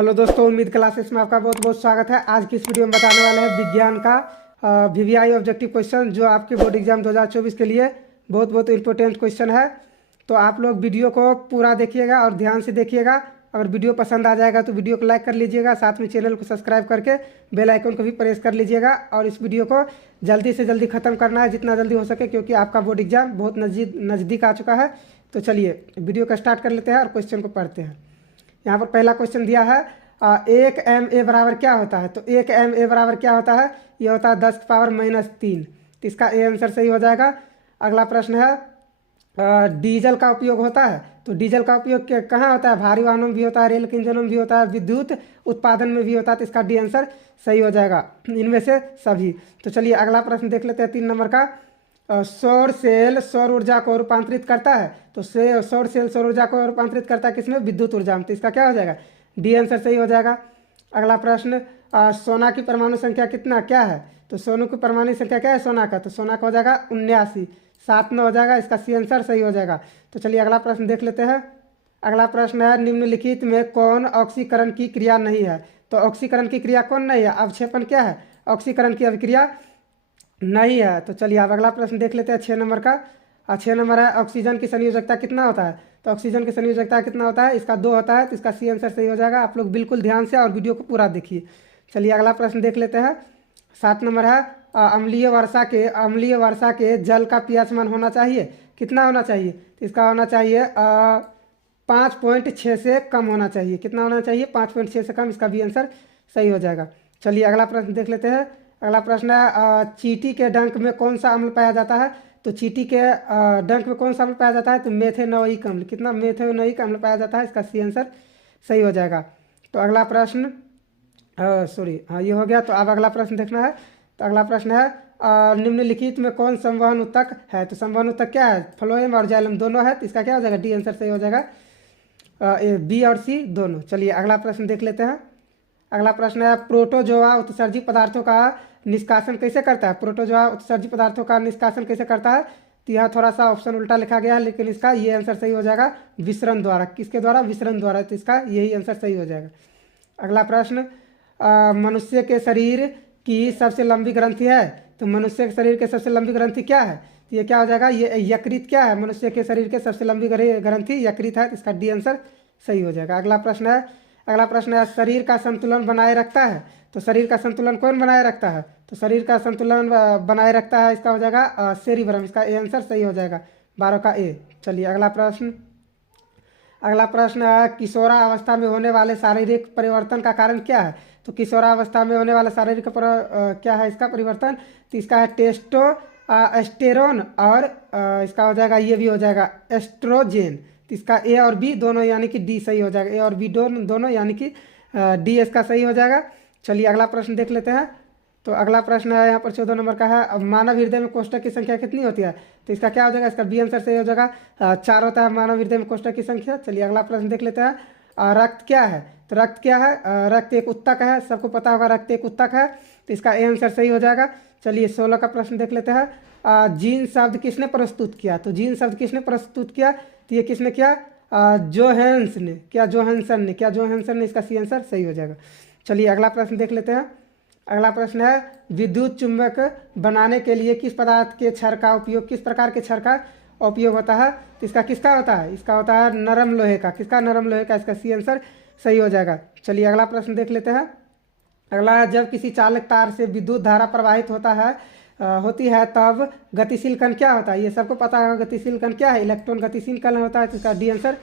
Hello दोस्तों, उम्मीद classes में आपका बहुत बहुत स्वागत है। आज की इस वीडियो में बताने वाले हैं विज्ञान का वीवीआई ऑब्जेक्टिव क्वेश्चन, जो आपके बोर्ड एग्जाम 2024 के लिए बहुत बहुत इंपॉर्टेंट क्वेश्चन है। तो आप लोग वीडियो को पूरा देखिएगा और ध्यान से देखिएगा। अगर वीडियो पसंद आ जाएगा तो वीडियो को लाइक कर लीजिएगा, साथ में चैनल को सब्सक्राइब करके बेल आइकन को भी प्रेस कर लीजिएगा। और इस वीडियो को जल्दी से जल्दी ख़त्म करना है, जितना जल्दी हो सके, क्योंकि आपका बोर्ड एग्जाम बहुत नज़दीक आ चुका है। तो चलिए वीडियो का स्टार्ट कर लेते हैं और क्वेश्चन को पढ़ते हैं। यहाँ पर पहला क्वेश्चन दिया है, 1 ma बराबर क्या होता है। तो 1 ma बराबर क्या होता है, ये होता है 10⁻³ तो इसका ए आंसर सही हो जाएगा। अगला प्रश्न है, डीजल का उपयोग होता है। तो डीजल का उपयोग कहाँ होता है, भारी वाहनों में भी होता है, रेल के इंजनों में भी होता है, विद्युत उत्पादन में भी होता है। तो इसका डी आंसर सही हो जाएगा, इनमें से सभी। तो चलिए अगला प्रश्न देख लेते हैं, 3 नंबर का। सौर सेल सौर ऊर्जा को रूपांतरित करता है। तो सौर सेल सौर ऊर्जा को रूपांतरित करता है किसमें, विद्युत ऊर्जा में। तो इसका क्या हो जाएगा, डी आंसर सही हो जाएगा। अगला प्रश्न, सोना की परमाणु संख्या क्या है। तो सोनू की परमाणु संख्या क्या है सोना का। तो सोना का हो जाएगा 79, 7 9 हो जाएगा, इसका सी आंसर सही हो जाएगा। तो चलिए अगला प्रश्न देख लेते हैं। अगला प्रश्न है, निम्नलिखित में कौन ऑक्सीकरण की क्रिया नहीं है। तो ऑक्सीकरण की क्रिया कौन नहीं है, अवक्षेपण क्या है, ऑक्सीकरण की अभिक्रिया नहीं है। तो चलिए अब अगला प्रश्न देख लेते हैं, 6 नंबर का। 6 नंबर है, ऑक्सीजन की संयोजकता कितना होता है। तो ऑक्सीजन की संयोजकता कितना होता है, इसका 2 होता है। तो इसका सी आंसर सही हो जाएगा। आप लोग बिल्कुल ध्यान से और वीडियो को पूरा देखिए। चलिए अगला प्रश्न देख लेते हैं। 7 नंबर है, अम्लीय वर्षा के जल का पीएच मान होना चाहिए, कितना होना चाहिए। तो इसका होना चाहिए 5.6 से कम होना चाहिए। कितना होना चाहिए, 5.6 से कम। इसका भी आंसर सही हो जाएगा। चलिए अगला प्रश्न देख लेते हैं। अगला प्रश्न है, चींटी के डंक में कौन सा अम्ल पाया जाता है। तो चींटी के डंक में कौन सा अम्ल पाया जाता है। तो मेथेनोइक अम्ल। कितना, मेथेनोइक अम्ल पाया जाता है। इसका सी आंसर सही हो जाएगा। तो अगला प्रश्न, हाँ ये हो गया। तो अब अगला प्रश्न देखना है। तो अगला प्रश्न है, निम्नलिखित में कौन संवहन ऊतक है। तो संवहन ऊतक क्या है, फ्लोएम और जाइलम दोनों है। तो इसका क्या हो जाएगा, डी आंसर सही हो जाएगा, बी और सी दोनों। चलिए अगला प्रश्न देख लेते हैं। अगला प्रश्न है, प्रोटोजोआ उत्सर्जी पदार्थों का निष्कासन कैसे करता है। प्रोटोजोआ उत्सर्जी पदार्थों का निष्कासन कैसे करता है। तो यहाँ थोड़ा सा ऑप्शन उल्टा लिखा गया है, लेकिन इसका ये आंसर सही हो जाएगा, विसरण द्वारा। किसके द्वारा, विसरण द्वारा। तो इसका यही आंसर सही हो जाएगा। अगला प्रश्न, मनुष्य के शरीर की सबसे लंबी ग्रंथि है। तो मनुष्य के शरीर के सबसे लंबी ग्रंथि क्या है। तो ये क्या हो जाएगा, ये यकृत क्या है, मनुष्य के शरीर के सबसे लंबी ग्रंथि यकृत है। तो इसका डी आंसर सही हो जाएगा। अगला प्रश्न है, शरीर का संतुलन बनाए रखता है। तो शरीर का संतुलन कौन बनाए रखता है। तो शरीर का संतुलन बनाए रखता है, इसका हो जाएगा सेरिब्रम। इसका ए आंसर सही हो जाएगा, 12 का ए। चलिए अगला प्रश्न है, किशोरावस्था में होने वाले शारीरिक परिवर्तन का कारण क्या है। तो किशोरावस्था में होने वाला शारीरिक क्या है इसका परिवर्तन। तो इसका है टेस्टोस्टेरोन और इसका हो जाएगा, ये भी हो जाएगा एस्ट्रोजेन। तो इसका ए और बी दोनों यानी कि डी सही हो जाएगा, ए और बी दोनों यानी कि डी इसका सही हो जाएगा। चलिए अगला प्रश्न देख लेते हैं। तो अगला प्रश्न है यहाँ पर 14 नंबर का है, मानव हृदय में कोष्ठक की संख्या कितनी होती है। तो इसका क्या हो जाएगा, इसका बी आंसर सही हो जाएगा, 4 होता है मानव हृदय में कोष्ठक की संख्या। चलिए अगला प्रश्न देख लेते हैं। रक्त क्या है। तो रक्त क्या है, रक्त एक उत्तक है, सबको पता होगा रक्त एक उत्तक है। तो इसका ए आंसर सही हो जाएगा। चलिए 16 का प्रश्न देख लेते हैं। जीन शब्द किसने प्रस्तुत किया। तो जीन शब्द किसने प्रस्तुत किया। तो ये किसने किया, जोहानसन ने। इसका सी आंसर सही हो जाएगा। चलिए अगला प्रश्न देख लेते हैं। अगला प्रश्न है, विद्युत चुंबक बनाने के लिए किस प्रकार के छड़ का उपयोग होता है। तो इसका किसका होता है, इसका होता है नरम लोहे का। किसका, नरम लोहे का। इसका सी आंसर सही हो जाएगा। चलिए अगला प्रश्न देख लेते हैं। अगला है, जब किसी चालक तार से विद्युत धारा प्रवाहित होती है तब गतिशील कण क्या होता है। ये सबको पता होगा, गतिशील कण क्या है, इलेक्ट्रॉन गतिशील कण होता है। तो इसका डी आंसर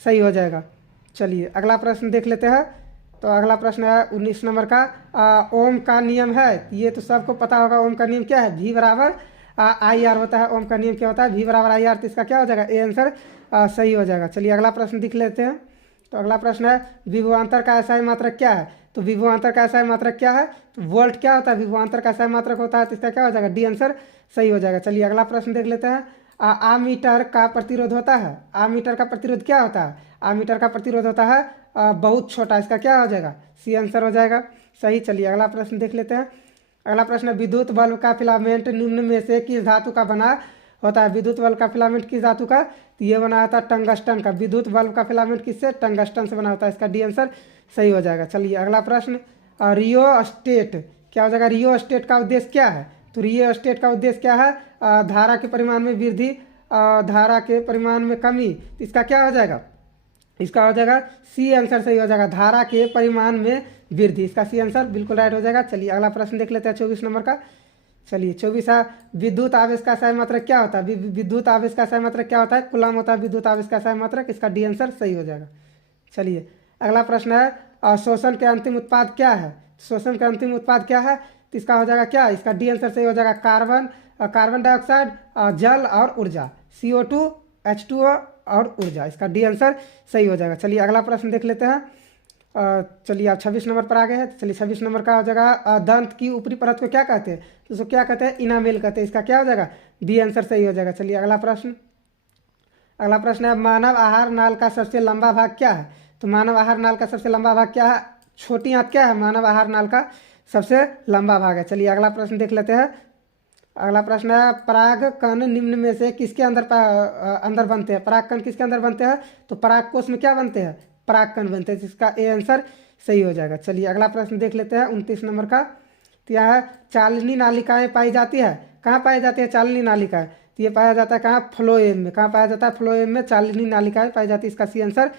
सही हो जाएगा। चलिए अगला प्रश्न देख लेते हैं। तो अगला प्रश्न है 19 नंबर का, ओम का नियम है। ये तो सबको पता होगा, ओम का नियम क्या है, V बराबर IR होता है। ओम का नियम क्या होता है, V बराबर IR। तो इसका क्या हो जाएगा, ए आंसर सही हो जाएगा। चलिए अगला प्रश्न देख लेते हैं। तो अगला प्रश्न है, विभवांतर का SI मात्रक क्या है। तो विभवांतर का SI मात्रक क्या है। तो वोल्ट क्या होता है, विभवांतर का SI मात्रक होता है। तो इसका क्या हो जाएगा, डी आंसर सही हो जाएगा। चलिए अगला प्रश्न देख लेते हैं। आमीटर का प्रतिरोध होता है। आमीटर का प्रतिरोध क्या होता है। आमीटर का प्रतिरोध होता है बहुत छोटा। इसका क्या हो जाएगा, सी आंसर हो जाएगा सही। चलिए अगला प्रश्न देख लेते हैं। अगला प्रश्न, विद्युत बल्ब का फिलामेंट निम्न में से किस धातु का बना होता है। विद्युत बल्ब का फिलामेंट किस धातु का? तो ये बना था टंगस्टन का। विद्युत बल्ब का फिलामेंट किससे? टंगस्टन से बना होता है। इसका डी आंसर सही हो जाएगा। चलिए अगला प्रश्न, रियोस्टेट क्या हो जाएगा? रियोस्टेट का उद्देश्य क्या है? तो रियोस्टेट का उद्देश्य क्या है? धारा के परिमाण में वृद्धि, धारा के परिमाण में कमी। इसका क्या हो जाएगा? इसका हो जाएगा सी आंसर सही हो जाएगा, धारा के परिमाण में वृद्धि। इसका सी आंसर बिल्कुल राइट हो जाएगा। चलिए अगला प्रश्न देख लेते हैं 24 नंबर का। चलिए 24 है, विद्युत आवेश का सही मात्रक क्या होता है? विद्युत आवेश का सही मात्रक क्या होता है? कूलम होता है विद्युत आवेश का सही मात्रक। इसका डी आंसर सही हो जाएगा। चलिए अगला प्रश्न है, शोषण के अंतिम उत्पाद क्या है? शोषण के अंतिम उत्पाद क्या है? तो इसका हो जाएगा क्या? इसका डी आंसर सही हो जाएगा कार्बन डाइऑक्साइड, जल और ऊर्जा, CO2, H2O और ऊर्जा। इसका डी आंसर सही हो जाएगा। चलिए अगला प्रश्न देख लेते हैं। चलिए आप 26 नंबर पर आ गए हैं। चलिए 26 नंबर का हो जाएगा, दंत की ऊपरी परत को क्या कहते हैं? तो उसको क्या कहते हैं? इनामेल कहते हैं। इसका क्या हो जाएगा? बी आंसर सही हो जाएगा। चलिए अगला प्रश्न है, मानव आहार नाल का सबसे लंबा भाग क्या है? तो मानव आहार नाल का सबसे लंबा भाग क्या है? छोटी आंत क्या है? मानव आहार नाल का सबसे लंबा भाग है। चलिए अगला प्रश्न देख लेते हैं। अगला प्रश्न है, पराग कण निम्न में से किसके अंदर बनते हैं? पराग कण किसके अंदर बनते हैं? तो पराग कोश में क्या बनते हैं? पराग कण बनते हैं। जिसका ए आंसर सही हो जाएगा। चलिए अगला प्रश्न देख लेते हैं 29 नंबर का। तो यहाँ चालनी नालिकाएं पाई जाती है। कहाँ पाई जाती है चालनी नालिकाएं? तो ये पाया जाता है कहाँ? फ्लोएम में। कहाँ पाया जाता है? फ्लोएम में चालनी नालिकाएं पाई जाती है। इसका सी आंसर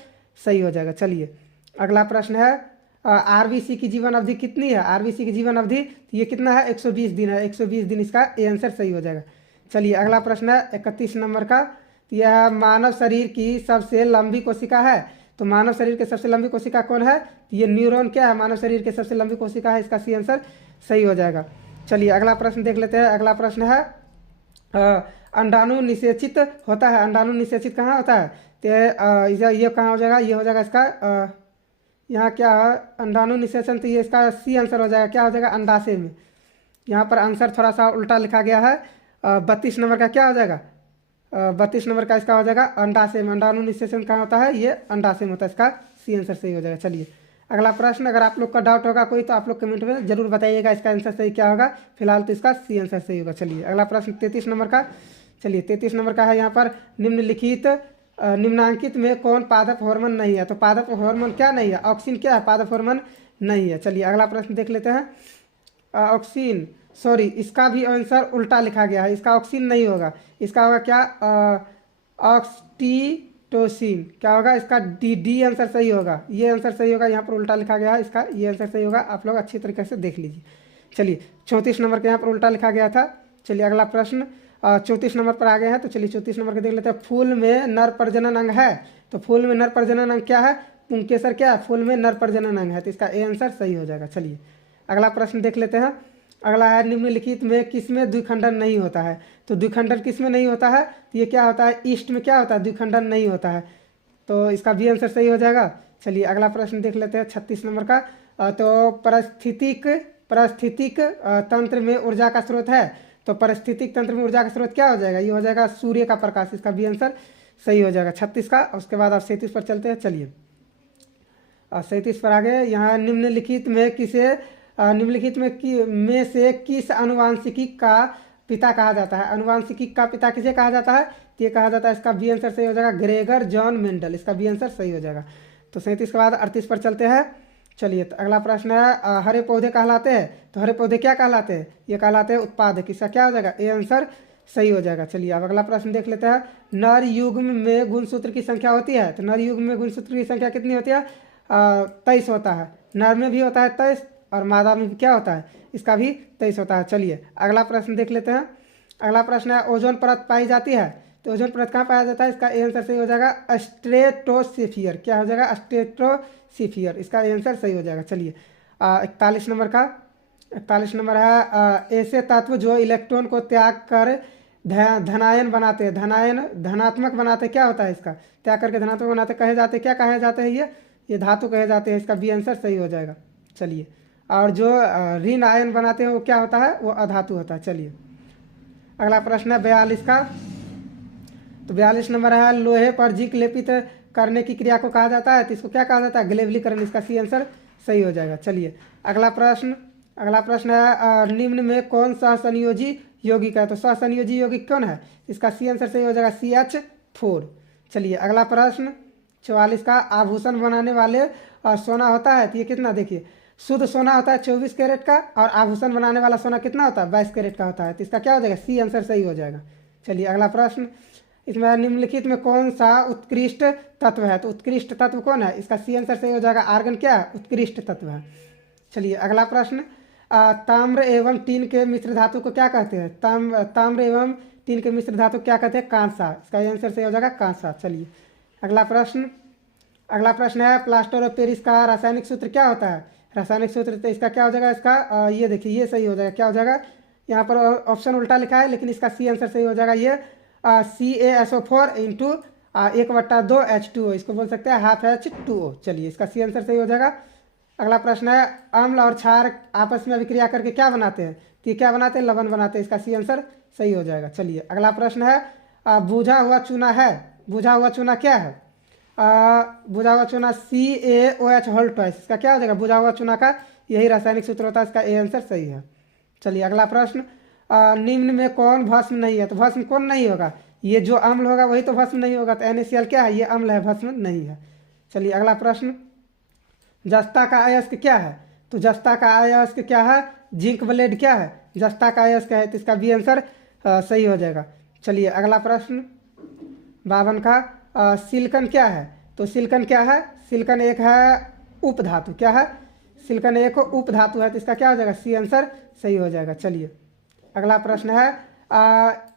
सही हो जाएगा। चलिए अगला प्रश्न है, आरबीसी की जीवन अवधि कितनी है? आरबीसी की जीवन अवधि ये कितना है? 120 दिन है। 120 दिन, इसका ए आंसर सही हो जाएगा। चलिए अगला प्रश्न है 31 नंबर का। यह मानव शरीर की सबसे लंबी कोशिका है। तो मानव शरीर के सबसे लंबी कोशिका कौन है? ये न्यूरॉन क्या है? मानव शरीर के सबसे लंबी कोशिका है। इसका सी आंसर सही हो जाएगा। चलिए अगला प्रश्न देख लेते हैं। अगला प्रश्न है, अंडाणु निषेचित होता है। अंडाणु निषेचित कहाँ होता है? तो ये कहाँ हो जाएगा? ये हो जाएगा इसका यहाँ क्या है? अंडाणु निषेचन। तो ये इसका सी आंसर हो जाएगा। क्या हो जाएगा? अंडाशय में। यहाँ पर आंसर थोड़ा सा उल्टा लिखा गया है। 32 नंबर का क्या हो जाएगा? 32 नंबर का इसका हो जाएगा अंडाशय में। अंडाणु निषेचन कहाँ होता है? ये अंडाशय में होता है। इसका सी आंसर सही हो जाएगा। चलिए अगला प्रश्न, अगर आप लोग का डाउट होगा कोई तो आप लोग कमेंट में जरूर बताइएगा इसका आंसर सही क्या होगा। फिलहाल तो इसका सी आंसर सही होगा। चलिए अगला प्रश्न 33 नंबर का। चलिए 33 नंबर का है यहाँ पर, निम्नांकित में कौन पादप हार्मोन नहीं है? तो पादप हार्मोन क्या नहीं है? ऑक्सिन क्या है? पादप हार्मोन नहीं है। चलिए अगला प्रश्न देख लेते हैं। ऑक्सिन, सॉरी इसका भी आंसर उल्टा लिखा गया है। इसका ऑक्सिन नहीं होगा। इसका होगा क्या? ऑक्सीटोसिन। क्या होगा? इसका डी आंसर सही होगा। ये आंसर सही होगा। यहाँ पर उल्टा लिखा गया है। इसका ये आंसर सही होगा। आप लोग अच्छी तरीके से देख लीजिए। चलिए 34 नंबर के यहाँ पर उल्टा लिखा गया था। चलिए अगला प्रश्न 34 नंबर पर आ गए हैं। तो चलिए 34 नंबर के देख लेते हैं। फूल में नर प्रजनन अंग है। तो फूल में नर प्रजनन अंग क्या है? पुंकेसर क्या है? फूल में नर प्रजनन अंग है। तो इसका ए आंसर सही हो जाएगा। चलिए अगला प्रश्न देख लेते हैं। अगला है, निम्नलिखित में किसमें द्विखंडन नहीं होता है? तो द्विखंडन किसमें नहीं होता है? तो ये क्या होता है? ईस्ट में क्या होता है? द्विखंडन नहीं होता है। तो इसका बी आंसर सही हो जाएगा। चलिए अगला प्रश्न देख लेते हैं 36 नंबर का। तो पारिस्थितिक तंत्र में ऊर्जा का स्रोत है। तो पारिस्थितिक तंत्र में ऊर्जा का स्रोत क्या हो जाएगा? ये हो जाएगा सूर्य का प्रकाश। इसका बी आंसर सही हो जाएगा 36 का। उसके बाद आप 37 पर चलते हैं। चलिए 37 पर आ गए। यहाँ निम्नलिखित में से किस अनुवांशिकी का पिता कहा जाता है? अनुवांशिकी का पिता किसे कहा जाता है? तो ये कहा जाता है, इसका बी आंसर सही हो जाएगा ग्रेगर जॉन मेंडल। इसका बी आंसर सही हो जाएगा। तो 37 के बाद 38 पर चलते हैं। चलिए तो अगला प्रश्न है, हरे पौधे कहलाते हैं। तो हरे पौधे क्या कहलाते हैं? ये कहलाते हैं उत्पादक। इसका क्या हो जाएगा? ए आंसर सही हो जाएगा। चलिए अब अगला प्रश्न देख लेते हैं। नर युग्म में गुणसूत्र की संख्या होती है। तो नर युग्म में गुणसूत्र की संख्या कितनी होती है? 23 होता है। नर में भी होता है 23 और मादा में भी क्या होता है? इसका भी 23 होता है। चलिए अगला प्रश्न देख लेते हैं। अगला प्रश्न है, ओजोन परत पाई जाती है। तो ओजोन परत कहाँ पाया जाता है? इसका ए आंसर सही हो जाएगा स्ट्रेटोस्फीयर। क्या हो जाएगा? स्ट्रेटोस्फीयर। इसका ए आंसर सही हो जाएगा। चलिए 41 नंबर का। 41 नंबर है, ऐसे तत्व जो इलेक्ट्रॉन को त्याग कर धनायन बनाते हैं, धनात्मक बनाते, क्या होता है? इसका त्याग करके धनात्मक बनाते कहे जाते हैं। क्या कहे जाते हैं? ये धातु कहे जाते हैं। इसका बी आंसर सही हो जाएगा। चलिए और जो ऋण आयन बनाते हैं वो क्या होता है? वो अधातु होता है। चलिए अगला प्रश्न है 42 का। तो 42 नंबर है, लोहे पर जिंक लेपित करने की क्रिया को कहा जाता है। तो इसको क्या कहा जाता है? ग्लेवलीकरण। इसका सी आंसर सही हो जाएगा। चलिए अगला प्रश्न है, निम्न में कौन सा संयोजी यौगिक है, तो सहसंयोजी यौगिक कौन है? इसका सी आंसर सही हो जाएगा CH4। चलिए अगला प्रश्न 44 का, आभूषण बनाने वाले सोना होता है तो ये कितना, देखिए शुद्ध सोना होता है 24 कैरेट का, और आभूषण बनाने वाला सोना कितना होता है? 22 कैरेट का होता है, तो इसका क्या हो जाएगा? सी आंसर सही हो जाएगा। चलिए अगला प्रश्न, इसमें निम्नलिखित में कौन सा उत्कृष्ट तत्व है? तो उत्कृष्ट तत्व कौन है? इसका सी आंसर सही हो जाएगा आर्गन क्या है? उत्कृष्ट तत्व है। चलिए अगला प्रश्न, ताम्र एवं टीन के मिश्र धातु को क्या कहते हैं? ताम्र एवं टीन के मिश्र धातु क्या कहते हैं? कांसा। इसका आंसर सही हो जाएगा कांसा। चलिए अगला प्रश्न है, प्लास्टर ऑफ पेरिस का रासायनिक सूत्र क्या होता है? रासायनिक सूत्र तो इसका क्या हो जाएगा? इसका ये देखिए, ये सही हो जाएगा, क्या हो जाएगा? यहाँ पर ऑप्शन उल्टा लिखा है, लेकिन इसका सी आंसर सही हो जाएगा ये CaSO4 इंटू 1/2 H2O, इसको बोल सकते हैं हाफ H2O। चलिए इसका सी आंसर सही हो जाएगा। अगला प्रश्न है, अम्ल और क्षार आपस में अभिक्रिया करके क्या बनाते हैं? तो ये क्या बनाते हैं? लवण बनाते हैं। इसका सी आंसर सही हो जाएगा। चलिए अगला प्रश्न है, बुझा हुआ चूना है, बुझा हुआ चूना क्या है? बुझा हुआ चूना CaOH2। इसका क्या हो जाएगा? बुझा हुआ चूना का यही रासायनिक सूत्र होता है। इसका ए आंसर सही है। चलिए अगला प्रश्न, निम्न में कौन भस्म नहीं है? तो भस्म कौन नहीं होगा? ये जो अम्ल होगा वही तो भस्म नहीं होगा। तो NaCl क्या है? ये अम्ल है, भस्म नहीं है। चलिए अगला प्रश्न, जस्ता का अयस्क क्या है? तो जस्ता का अयस्क क्या है? जिंक ब्लेड क्या है? जस्ता का अयस्क है, तो इसका बी आंसर सही हो जाएगा। चलिए अगला प्रश्न 52 का, सिलिकॉन क्या है? तो सिलिकॉन क्या है? सिलिकॉन एक है उपधातु। क्या है? सिलिकॉन एक उपधातु है, तो इसका क्या हो जाएगा? सी आंसर सही हो जाएगा। चलिए अगला प्रश्न है,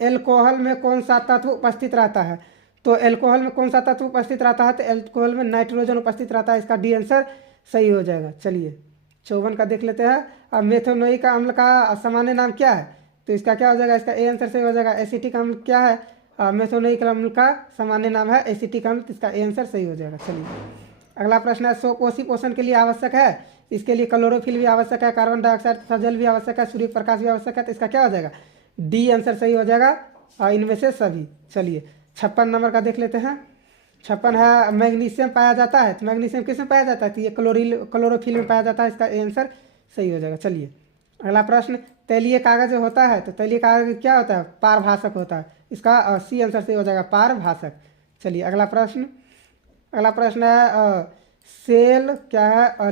एल्कोहल में कौन सा तत्व उपस्थित रहता है? तो एल्कोहल में कौन सा तत्व उपस्थित रहता है? तो एल्कोहल में नाइट्रोजन उपस्थित रहता है। इसका डी आंसर सही हो जाएगा। चलिए 54 का देख लेते हैं, अब मेथोनोइक अम्ल का सामान्य नाम क्या है? तो इसका क्या हो जाएगा? इसका ए आंसर सही हो जाएगा। एसिटिक अम्ल क्या है? मेथोनोइक अम्ल का सामान्य नाम है एसिटिक अम्ल, तो इसका ए आंसर सही हो जाएगा। चलिए अगला प्रश्न है, स्वकोषी पोषण के लिए आवश्यक है? इसके लिए क्लोरोफिल भी आवश्यक है, कार्बन डाइऑक्साइड तथा जल भी आवश्यक है, सूर्य प्रकाश भी आवश्यक है, तो इसका क्या हो जाएगा? डी आंसर सही हो जाएगा इनमें से सभी। चलिए 56 नंबर का देख लेते हैं। 56 है, मैग्नीशियम पाया जाता है, तो मैग्नीशियम किस में पाया जाता है? तो ये क्लोरोफिल में पाया जाता है। इसका आंसर सही हो जाएगा। चलिए अगला प्रश्न, तैलीय कागज होता है, तो तैलीय कागज क्या होता है? पारभाषक होता है। इसका सी आंसर सही हो जाएगा पारभाषक। चलिए अगला प्रश्न है, सेल क्या है?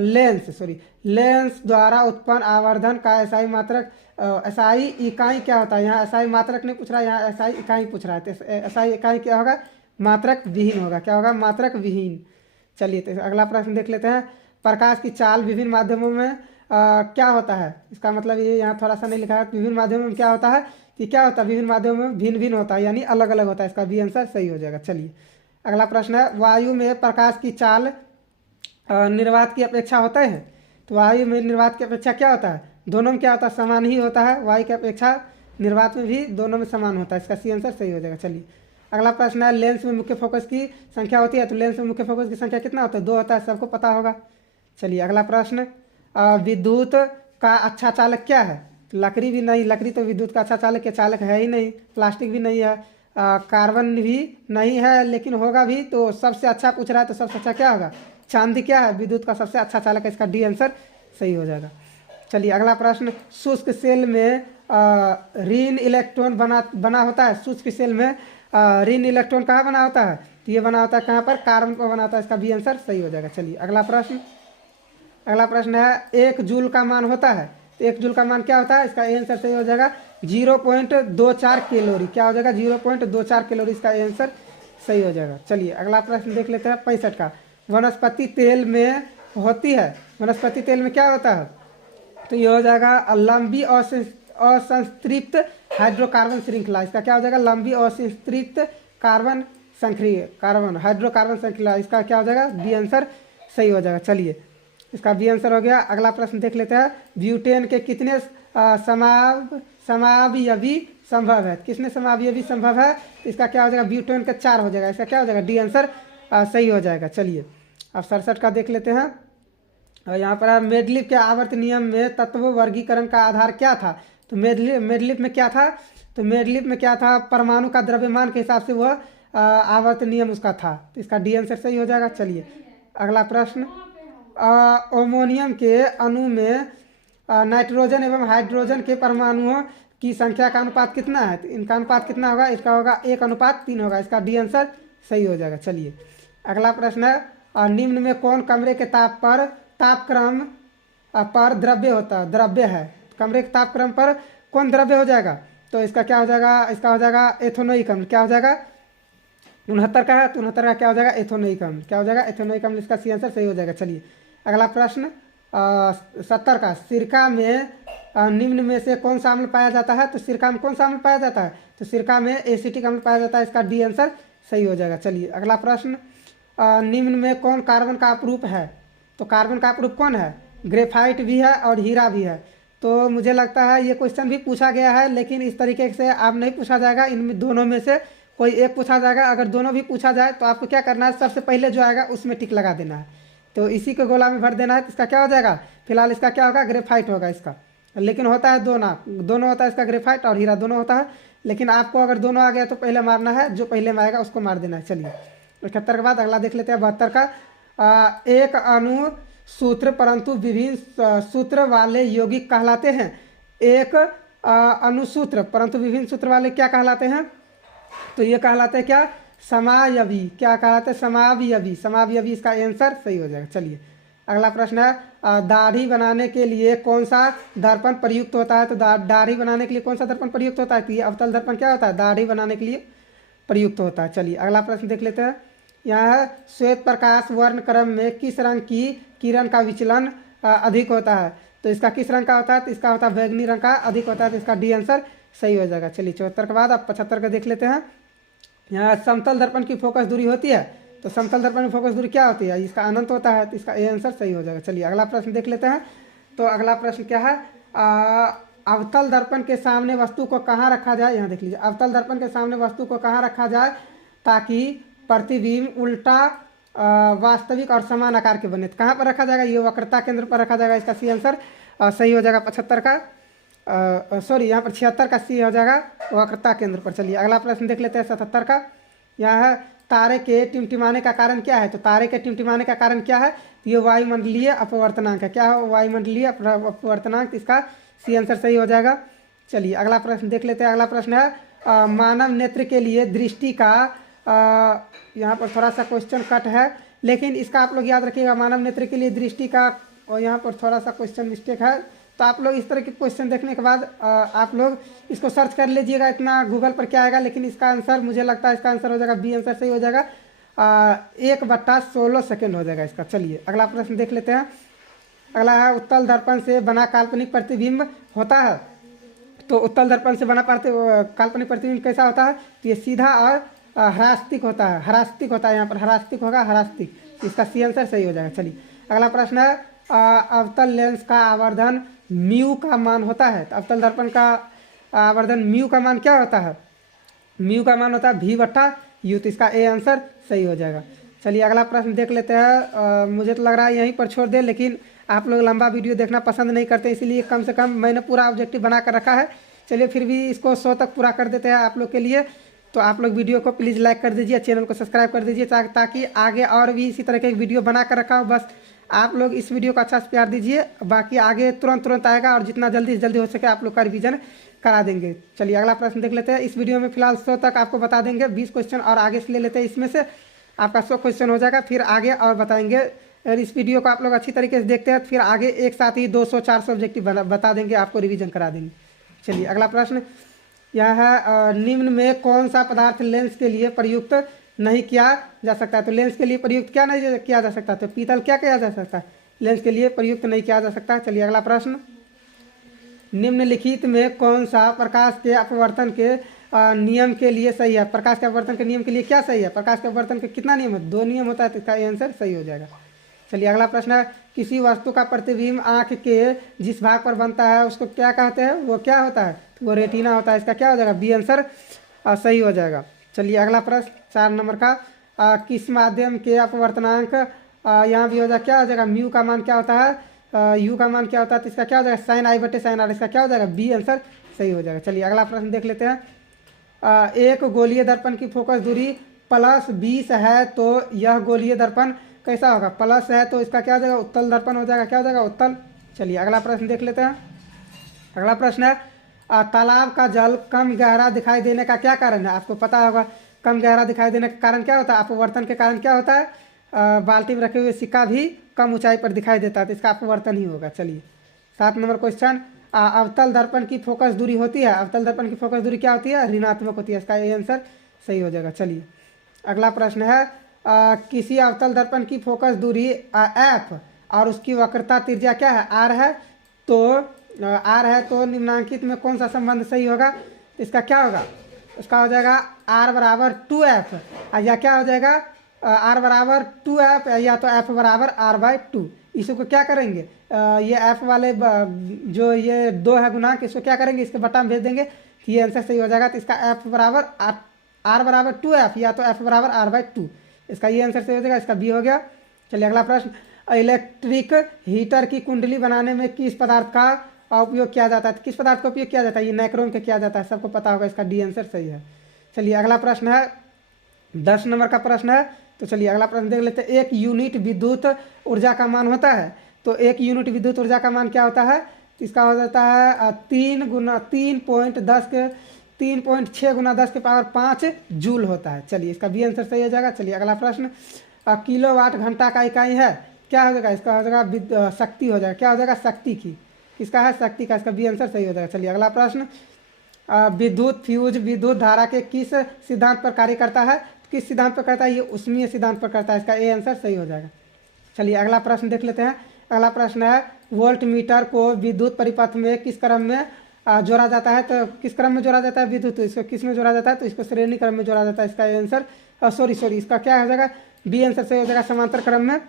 लेंस द्वारा उत्पन्न आवर्धन का एसआई मात्रक, एसआई इकाई क्या होता है? यहाँ एसआई मात्रक नहीं पूछ रहा है, यहाँ एसआई इकाई पूछ रहा है। तो एसआई इकाई क्या होगा? मात्रक विहीन होगा। क्या होगा? मात्रक विहीन। चलिए तो अगला प्रश्न देख लेते हैं, प्रकाश की चाल विभिन्न माध्यमों में क्या होता है? इसका मतलब ये यहाँ थोड़ा सा नहीं लिखा है, विभिन्न माध्यमों में क्या होता है? कि क्या होता है? विभिन्न माध्यमों में भिन्न भिन्न होता है, यानी अलग अलग होता है। इसका बी आंसर सही हो जाएगा। चलिए अगला प्रश्न है, वायु में प्रकाश की चाल निर्वात की अपेक्षा होता है? तो वायु में निर्वात की अपेक्षा क्या होता है? दोनों में क्या होता है? समान ही होता है। वायु की अपेक्षा निर्वात में भी दोनों में समान होता है। इसका सी आंसर सही हो जाएगा। चलिए अगला प्रश्न है, लेंस में मुख्य फोकस की संख्या होती है? तो लेंस में मुख्य फोकस की संख्या कितना होता है? 2 होता है, सबको पता होगा। चलिए अगला प्रश्न, विद्युत का अच्छा चालक क्या है? तो लकड़ी भी नहीं, लकड़ी तो विद्युत का अच्छा चालक के चालक है ही नहीं। प्लास्टिक भी नहीं है, कार्बन भी नहीं है, लेकिन होगा भी तो सबसे अच्छा पूछ रहा है, तो सबसे अच्छा क्या होगा? चांदी क्या है? विद्युत का सबसे अच्छा चालक है। इसका डी आंसर सही हो जाएगा। चलिए अगला प्रश्न, शुष्क सेल में ऋण इलेक्ट्रॉन बना होता है? शुष्क सेल में ऋण इलेक्ट्रॉन कहाँ बना होता है? तो ये बना होता है कहाँ पर? कार्बन पर बना होता है। इसका बी आंसर सही हो जाएगा। चलिए अगला प्रश्न है, 1 जूल का मान होता है? तो 1 जूल का मान क्या होता है? इसका आंसर सही हो जाएगा 0.24 कैलोरी। क्या हो जाएगा? 0.24 कैलोरी। इसका आंसर सही हो जाएगा। चलिए अगला प्रश्न देख लेते हैं 65 का, वनस्पति तेल में होती है? वनस्पति तेल में क्या होता है? तो ये हो जाएगा लंबी असंतृप्त हाइड्रोकार्बन श्रृंखला। इसका क्या हो जाएगा? लंबी असंतृप्त कार्बन हाइड्रोकार्बन श्रृंखला। इसका क्या हो जाएगा? बी आंसर सही हो जाएगा। चलिए इसका बी आंसर हो गया। अगला प्रश्न देख लेते हैं, ब्यूटेन के कितने समावयवी संभव है? कितने समावयवी संभव है? तो इसका क्या हो जाएगा? ब्यूटेन का 4 हो जाएगा। इसका क्या हो जाएगा? डी आंसर सही हो जाएगा। चलिए अब 67 का देख लेते हैं, और यहाँ पर मेडलिफ के आवर्त नियम में तत्व वर्गीकरण का आधार क्या था? तो मेडलिफ में क्या था? तो मेडलिफ में क्या था? परमाणु का द्रव्यमान के हिसाब से वह आवर्त नियम उसका था। तो इसका डी आंसर सही हो जाएगा। चलिए अगला प्रश्न, अमोनियम के अणु में नाइट्रोजन एवं हाइड्रोजन के परमाणुओं की संख्या का अनुपात कितना है, तो इनका अनुपात कितना होगा, इसका होगा 1:3 होगा। इसका डी आंसर सही हो जाएगा। चलिए अगला प्रश्न है, निम्न में कौन कमरे के तापक्रम पर द्रव्य है। कमरे के तापक्रम पर कौन द्रव्य हो जाएगा, तो इसका क्या हो जाएगा, इसका हो जाएगा एथेनोइक अम्ल। क्या हो जाएगा, 69 का है तो 69 का क्या हो जाएगा, एथेनोइक अम्ल। क्या हो जाएगा, एथेनोइक अम्ल। इसका सी आंसर सही हो जाएगा। चलिए अगला प्रश्न 70 का, सिरका में निम्न में से कौन सा अम्ल पाया जाता है, तो सिरका में कौन सा अम्ल पाया जाता है, तो सिरका में एसिटिक अम्ल पाया जाता है। इसका डी आंसर सही हो जाएगा। चलिए अगला प्रश्न, निम्न में कौन कार्बन का अपरूप है, तो कार्बन का अपरूप कौन है, ग्रेफाइट भी है और हीरा भी है। तो मुझे लगता है ये क्वेश्चन भी पूछा गया है, लेकिन इस तरीके से आप नहीं पूछा जाएगा, इनमें दोनों में से कोई एक पूछा जाएगा। अगर दोनों भी पूछा जाए तो आपको क्या करना है, सबसे पहले जो आएगा उसमें टिक लगा देना है, तो इसी को गोला में भर देना है। तो इसका क्या हो जाएगा, फिलहाल इसका क्या होगा, ग्रेफाइट होगा इसका। लेकिन होता है दोनों होता है, इसका ग्रेफाइट और हीरा दोनों होता है, लेकिन आपको अगर दोनों आ गया तो पहले मारना है, जो पहले में आएगा उसको मार देना है। चलिए 71 के बाद अगला देख लेते हैं 72 का, एक अणु सूत्र परंतु विभिन्न सूत्र वाले यौगिक कहलाते हैं। एक अणुसूत्र परंतु विभिन्न सूत्र वाले क्या कहलाते हैं, तो ये कहलाते हैं क्या, समावयवी। क्या कहलाते हैं, समावयवी। समावयवी इसका आंसर सही हो जाएगा। चलिए अगला प्रश्न है, दाढ़ी बनाने के लिए कौन सा दर्पण प्रयुक्त होता है, तो दाढ़ी बनाने के लिए कौन सा दर्पण प्रयुक्त होता है, तो ये अवतल दर्पण क्या होता है, दाढ़ी बनाने के लिए प्रयुक्त होता है। चलिए अगला प्रश्न देख लेते हैं, यह श्वेत प्रकाश वर्ण क्रम में किस रंग की किरण का विचलन अधिक होता है, तो इसका किस रंग का होता है, तो इसका होता है बैंगनी रंग का अधिक होता है। तो इसका डी आंसर सही हो जाएगा। चलिए 74 के बाद अब 75 का देख लेते हैं, यहाँ समतल दर्पण की फोकस दूरी होती है, तो समतल दर्पण में फोकस दूरी क्या होती है, इसका अनंत होता है। तो इसका ए आंसर सही हो जाएगा। चलिए अगला प्रश्न देख लेते हैं, तो अगला प्रश्न क्या है, अवतल दर्पण के सामने वस्तु को कहाँ रखा जाए, यहाँ देख लीजिए, अवतल दर्पण के सामने वस्तु को कहाँ रखा जाए ताकि प्रतिबिंब उल्टा वास्तविक और समान आकार के बने, तो कहाँ पर रखा जाएगा, ये वक्रता केंद्र पर रखा जाएगा। इसका सी आंसर सही हो जाएगा 75 का, सॉरी यहाँ पर 76 का सी हो जाएगा, वक्रता केंद्र पर। चलिए अगला प्रश्न देख लेते हैं 77 का, यह है तारे के टिमटिमाने का कारण क्या है, तो तारे के टिमटिमाने का कारण क्या है, तो ये वायुमंडलीय अपवर्तनांक है। क्या हो, वायुमंडलीय अपवर्तनांक। इसका सी आंसर सही हो जाएगा। चलिए अगला प्रश्न देख लेते हैं, अगला प्रश्न है, मानव नेत्र के लिए दृष्टि का, यहाँ पर थोड़ा सा क्वेश्चन कट है, लेकिन इसका आप लोग याद रखिएगा, मानव नेत्र के लिए दृष्टि का, और यहाँ पर थोड़ा सा क्वेश्चन मिस्टेक है। तो आप लोग इस तरह के क्वेश्चन देखने के बाद आप लोग इसको सर्च कर लीजिएगा, इतना गूगल पर क्या आएगा, लेकिन इसका आंसर मुझे लगता है इसका आंसर हो जाएगा बी आंसर सही हो जाएगा, 1/16 सेकेंड हो जाएगा इसका। चलिए अगला प्रश्न देख लेते हैं, अगला है, उत्तल दर्पण से बना काल्पनिक प्रतिबिंब होता है, तो उत्तल दर्पण से बना काल्पनिक प्रतिबिंब कैसा होता है, तो ये सीधा और हरास्तिक होता है। हरास्तिक होता है, यहाँ पर हरास्तिक होगा, हरास्तिक। इसका सी आंसर सही हो जाएगा। चलिए अगला प्रश्न है, अवतल लेंस का आवर्धन म्यू का मान होता है, तो अवतल दर्पण का आवर्धन म्यू का मान क्या होता है, म्यू का मान होता है V/U। तो इसका ए आंसर सही हो जाएगा। चलिए अगला प्रश्न देख लेते हैं, मुझे तो लग रहा है यहीं पर छोड़ दे, लेकिन आप लोग लंबा वीडियो देखना पसंद नहीं करते, इसीलिए कम से कम मैंने पूरा ऑब्जेक्टिव बना कर रखा है। चलिए फिर भी इसको 100 तक पूरा कर देते हैं आप लोग के लिए। तो आप लोग वीडियो को प्लीज़ लाइक कर दीजिए, चैनल को सब्सक्राइब कर दीजिए, ताकि आगे और भी इसी तरह के वीडियो बना कर रखा हो। बस आप लोग इस वीडियो को अच्छा से प्यार दीजिए, बाकी आगे तुरंत आएगा, और जितना जल्दी से जल्दी हो सके आप लोग का रिवीजन करा देंगे। चलिए अगला प्रश्न देख लेते हैं, इस वीडियो में फिलहाल 100 तक आपको बता देंगे, 20 क्वेश्चन और आगे से ले लेते हैं, इसमें से आपका 100 क्वेश्चन हो जाएगा, फिर आगे और बताएंगे। अगर इस वीडियो को आप लोग अच्छी तरीके से देखते हैं तो फिर आगे एक साथ ही 200-400 ऑब्जेक्टिव बता देंगे, आपको रिवीजन करा देंगे। चलिए अगला प्रश्न यह है, निम्न में कौन सा पदार्थ लेंस के लिए प्रयुक्त नहीं किया जा सकता है, तो लेंस के लिए प्रयुक्त क्या नहीं किया जा सकता, तो पीतल क्या किया जा सकता है, लेंस के लिए प्रयुक्त नहीं किया जा सकता। चलिए अगला प्रश्न, निम्नलिखित में कौन सा प्रकाश के अपवर्तन के नियम के लिए सही है, प्रकाश के अपवर्तन के नियम के लिए क्या सही है, प्रकाश के अपवर्तन के कितना नियम है, 2 नियम होता है, तो इसका आंसर सही हो जाएगा। चलिए अगला प्रश्न है, किसी वस्तु का प्रतिबिंब आँख के जिस भाग पर बनता है उसको क्या कहते हैं, वो क्या होता है, वो रेटिना होता है। इसका क्या हो जाएगा, बी आंसर सही हो जाएगा। चलिए अगला प्रश्न 4 नंबर का, किस माध्यम के अपवर्तनांक, यहाँ भी हो जाएगा, क्या हो जाएगा, म्यू का मान क्या होता है, यू का मान क्या होता है, तो इसका क्या हो जाएगा, sin I/sin R। इसका क्या हो जाएगा, बी आंसर सही हो जाएगा। चलिए अगला प्रश्न देख लेते हैं, एक गोलीय दर्पण की फोकस दूरी +20 है, तो यह गोलीय दर्पण कैसा होगा, प्लस है, तो इसका क्या हो जाएगा, उत्तल दर्पण हो जाएगा। क्या हो जाएगा, उत्तल। चलिए अगला प्रश्न देख लेते हैं, अगला प्रश्न है, तालाब का जल कम गहरा दिखाई देने का क्या कारण है? आपको पता होगा कम गहरा दिखाई देने का कारण क्या होता है? अपवर्तन के कारण क्या होता है? बाल्टी में रखे हुए सिक्का भी कम ऊंचाई पर दिखाई देता है, तो इसका अपवर्तन ही होगा। चलिए 7 नंबर क्वेश्चन, अवतल दर्पण की फोकस दूरी होती है, अवतल दर्पण की फोकस दूरी क्या होती है? ऋणात्मक होती है। इसका ये आंसर सही हो जाएगा। चलिए अगला प्रश्न है, किसी अवतल दर्पण की फोकस दूरी एफ और उसकी वक्रता त्रिज्या क्या है? आर है। तो आर है तो निम्नांकित में कौन सा संबंध सही होगा? इसका क्या होगा? उसका हो जाएगा आर बराबर 2f, या क्या हो जाएगा? आर बराबर 2f, या तो एफ बराबर r/2। इसको क्या करेंगे? ये एफ वाले जो ये 2 है गुणांक, इसको क्या करेंगे? इसके बटा में भेज देंगे, तो ये आंसर सही हो जाएगा। तो इसका एफ बराबर आर बराबर 2f, या तो एफ बराबर r/2। इसका ये आंसर सही हो जाएगा। इसका बी हो गया। चलिए अगला प्रश्न, इलेक्ट्रिक हीटर की कुंडली बनाने में किस पदार्थ का उपयोग किया जाता है? किस पदार्थ का उपयोग किया जाता है? ये नाइक्रोम का किया जाता है, सबको पता होगा। इसका डी आंसर सही है। चलिए अगला प्रश्न है, 10 नंबर का प्रश्न है। तो चलिए अगला प्रश्न देख लेते हैं। एक यूनिट विद्युत ऊर्जा का मान होता है, तो एक यूनिट विद्युत ऊर्जा का मान क्या होता है? इसका हो जाता है 3.6 गुना 10 के पावर 5 जूल होता है। चलिए इसका बी आंसर सही हो जाएगा। चलिए अगला प्रश्न, किलोवाट घंटा का इकाई है, क्या हो जाएगा? इसका हो जाएगा शक्ति हो जाएगा। क्या हो जाएगा? शक्ति की। किसका है? शक्ति का। इसका बी आंसर सही हो जाएगा। चलिए अगला प्रश्न, विद्युत फ्यूज विद्युत धारा के किस सिद्धांत पर कार्य करता है? किस सिद्धांत पर करता है? ये उष्मीय सिद्धांत पर करता है। इसका ए आंसर सही हो जाएगा। चलिए अगला प्रश्न देख लेते हैं। अगला प्रश्न है, वोल्ट मीटर को विद्युत परिपथ में किस क्रम में जोड़ा जाता है? तो किस क्रम में जोड़ा जाता है विद्युत? तो इसको किस में जोड़ा जाता है? तो इसको श्रेणी क्रम में जोड़ा जाता है। इसका आंसर सॉरी इसका क्या हो जाएगा? बी आंसर सही हो जाएगा, समांतर क्रम में।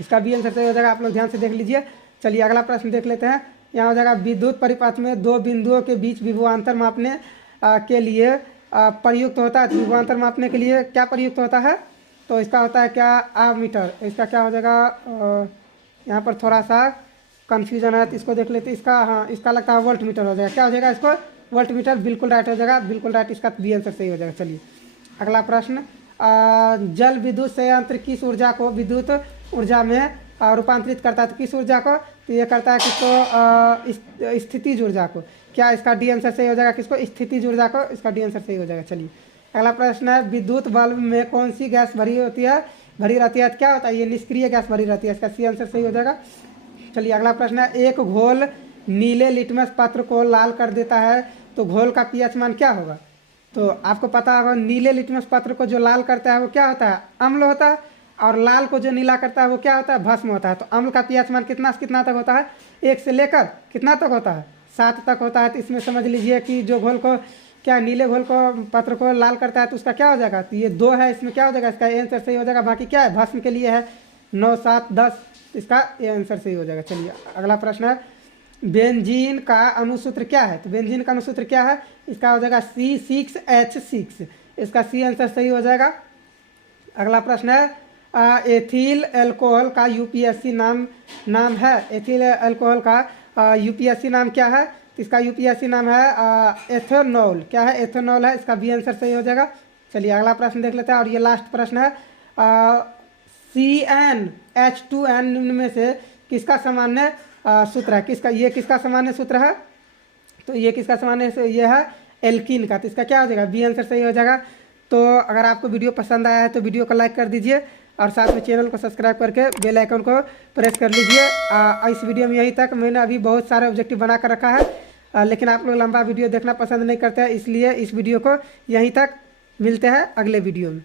इसका बी आंसर सही हो जाएगा। आप लोग ध्यान से देख लीजिए। चलिए अगला प्रश्न देख लेते हैं। यहाँ हो जाएगा, विद्युत परिपथ में दो बिंदुओं के बीच विभवांतर मापने के लिए प्रयुक्त होता है। विभवांतर मापने के लिए क्या प्रयुक्त होता है? तो इसका होता है क्या? आमीटर। इसका क्या हो जाएगा? यहाँ पर थोड़ा सा कन्फ्यूजन है, तो इसको देख लेते हैं। इसका हाँ, इसका लगता है वोल्ट मीटर हो जाएगा। क्या हो जाएगा? इसको वोल्ट मीटर। बिल्कुल राइट हो जाएगा, बिल्कुल राइट। इसका बी आंसर सही हो जाएगा। चलिए अगला प्रश्न, जल विद्युत संयंत्र किस ऊर्जा को विद्युत ऊर्जा में रूपांतरित करता है? तो किस ऊर्जा को? तो ये करता है किसको? स्थितिज ऊर्जा को। क्या इसका डी आंसर सही हो जाएगा? किसको? स्थितिज ऊर्जा को। इसका डी आंसर सही हो जाएगा। चलिए अगला प्रश्न है, विद्युत बल्ब में कौन सी गैस भरी होती है? भरी रहती है। क्या होता है? ये निष्क्रिय गैस भरी रहती है। इसका सी आंसर सही हो जाएगा। चलिए अगला प्रश्न है, एक घोल नीले लिटमस पत्र को लाल कर देता है, तो घोल का पीएच मान क्या होगा? तो आपको पता होगा, नीले लिटमस पत्र को जो लाल करता है वो क्या होता है? अम्ल होता है। और लाल को जो नीला करता है वो क्या होता है? भस्म होता है। तो अम्ल का पीएच मान कितना से कितना तक होता है? 1 से लेकर कितना तक होता है? 7 तक होता है। तो इसमें समझ लीजिए कि जो घोल को क्या नीले घोल को पत्र को लाल करता है, तो उसका क्या हो जाएगा? तो ये 2 है। इसमें क्या हो जाएगा? इसका आंसर सही हो जाएगा। बाकी क्या है? भस्म के लिए है 9, 7, 10। इसका ये आंसर सही हो जाएगा। चलिए अगला प्रश्न है, बेंजीन का अणुसूत्र क्या है? तो बेंजीन का अणुसूत्र क्या है? इसका हो जाएगा C6H6। इसका सी आंसर सही हो जाएगा। अगला प्रश्न है, एथिल अल्कोहल का यूपीएससी नाम है। एथिल अल्कोहल का यूपीएससी नाम क्या है? तो इसका यूपीएससी नाम है एथेनॉल। क्या है? एथेनॉल है। इसका बी आंसर सही हो जाएगा। चलिए अगला प्रश्न देख लेते हैं, और ये लास्ट प्रश्न है, CnH2n निम्न में से किसका सामान्य सूत्र है? किसका सामान्य सूत्र है? तो ये किसका सामान्य? ये है एल्कीन का। तो इसका क्या हो जाएगा? बी आंसर सही हो जाएगा। तो अगर आपको वीडियो पसंद आया है तो वीडियो को लाइक कर दीजिए, और साथ में चैनल को सब्सक्राइब करके बेल आइकन को प्रेस कर लीजिए। इस वीडियो में यहीं तक। मैंने अभी बहुत सारे ऑब्जेक्टिव बना कर रखा है, लेकिन आप लोग लंबा वीडियो देखना पसंद नहीं करते हैं, इसलिए इस वीडियो को यहीं तक। मिलते हैं अगले वीडियो में।